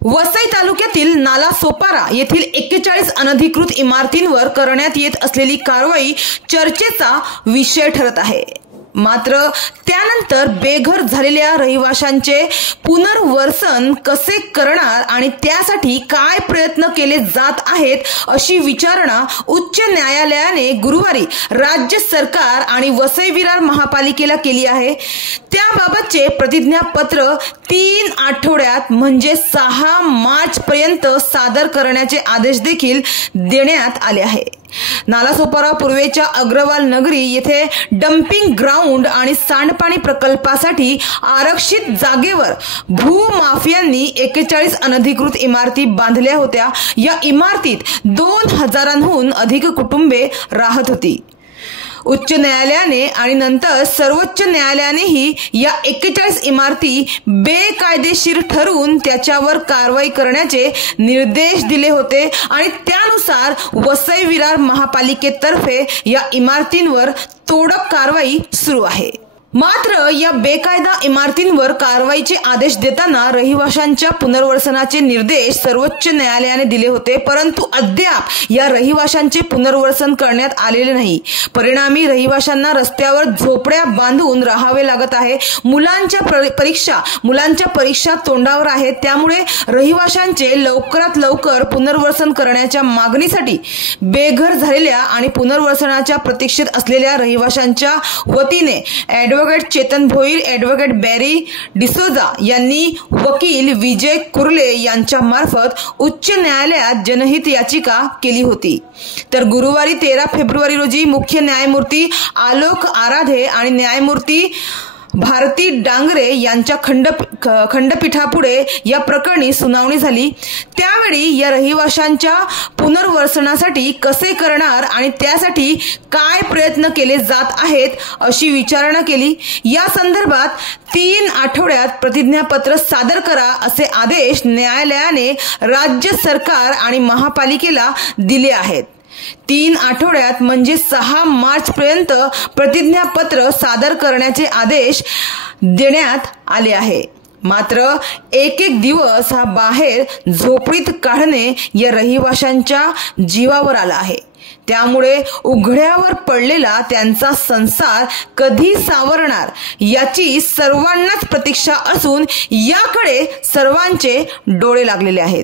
वसई तालुक्यातील नालासोपारा येथील 41 अनधिकृत इमारतींवर करण्यात येत असलेली कारवाई चर्चेचा विषय ठरत आहे। मात्र त्यानंतर बेघर झालेल्या रहिवाशांचे पुनर्वसन कसे करणार आणि त्यासाठी काय प्रयत्न केले जात आहेत अशी विचारणा उच्च न्यायालयाने गुरुवारी राज्य सरकार आणि वसई विरार महापालिकेला केली आहे। त्याबाबतचे प्रतिज्ञापत्र 3 आठवड्यात म्हणजे 6 मार्च पर्यंत सादर करण्याचे आदेश देखील देण्यात आले आहे। नालासोपारा पूर्वेच्या अग्रवाल नगरी येथे डम्पिंग ग्राउंड आणि सांडपाणी प्रकल्पासाठी आरक्षित जागेवर भूमाफियांनी 41 अनधिकृत इमारती बांधल्या होत्या। या इमारतीत 2000हून अधिक कुटुंबे राहत होती। उच्च न्यायालयाने आणि नंतर सर्वोच्च न्यायालयानेही या 41 इमारती बेकायदेशीर ठरवून त्याच्यावर कारवाई करण्याचे निर्देश दिले होते आणि त्यानुसार वसई विरार महापालिकेतर्फे या इमारतींवर तोडक कारवाई सुरू आहे। मात्र या बेकायदा इमारतींवर कारवाईचे आदेश देताना रहिवाशांच्या पुनर्वसनाचे निर्देश सर्वोच्च न्यायालयाने दिले होते, परंतु अद्याप या रहिवाशांचे पुनर्वसन करण्यात आलेले नाही। परिणामी रहिवाशांना रस्त्यावर झोपड्या बांधून राहावे लागत आहे। मुलांच्या परीक्षा तोंडावर आहेत। त्यामुळे रहिवाशांचे लवकरात लवकर पुनर्वसन करण्याच्या मागणीसाठी बेघर झालेल्या आणि पुनर्वसनाच्या प्रतीक्षेत असलेल्या रहिवाशांच्या वतीने advocate Chetan Bhoir, advocate Barry D'Souza यांनी वकील विजय कुर्ले यांच्या मार्फत उच्च न्यायालयात जनहित याचिका केली होती। तर गुरुवारी 13 फेब्रुवारी रोजी मुख्य न्यायमूर्ती आलोक आराधे आणि न्यायमूर्ती भारती डांगरे यांच्या खंडपीठापुढे या प्रकरणी सुनावणी झाली। त्यावेळी या रहिवाशांच्या पुनर्वसनासाठी कसे करणार आणि त्यासाठी काय प्रयत्न केले जात आहेत अशी विचारणा केली। या संदर्भात 3 आठवड्यात प्रतिज्ञापत्र सादर करा असे आदेश न्यायालयाने राज्य सरकार आणि महापालिकेला दिले आहेत। 3 आठवड्यात म्हणजे 6 मार्च पर्यंत प्रतिज्ञापत्र सादर करण्याचे आदेश देण्यात आले आहे। मात्र एक दिवस हा बाहेर झोपडीत काढणे या रहिवाशांच्या जीवावर आला आहे। त्यामुळे उघड्यावर पडलेला त्यांचा संसार कधी सावरणार याची सर्वांनाच प्रतीक्षा असून याकडे सर्वांचे डोळे लागलेले आहेत।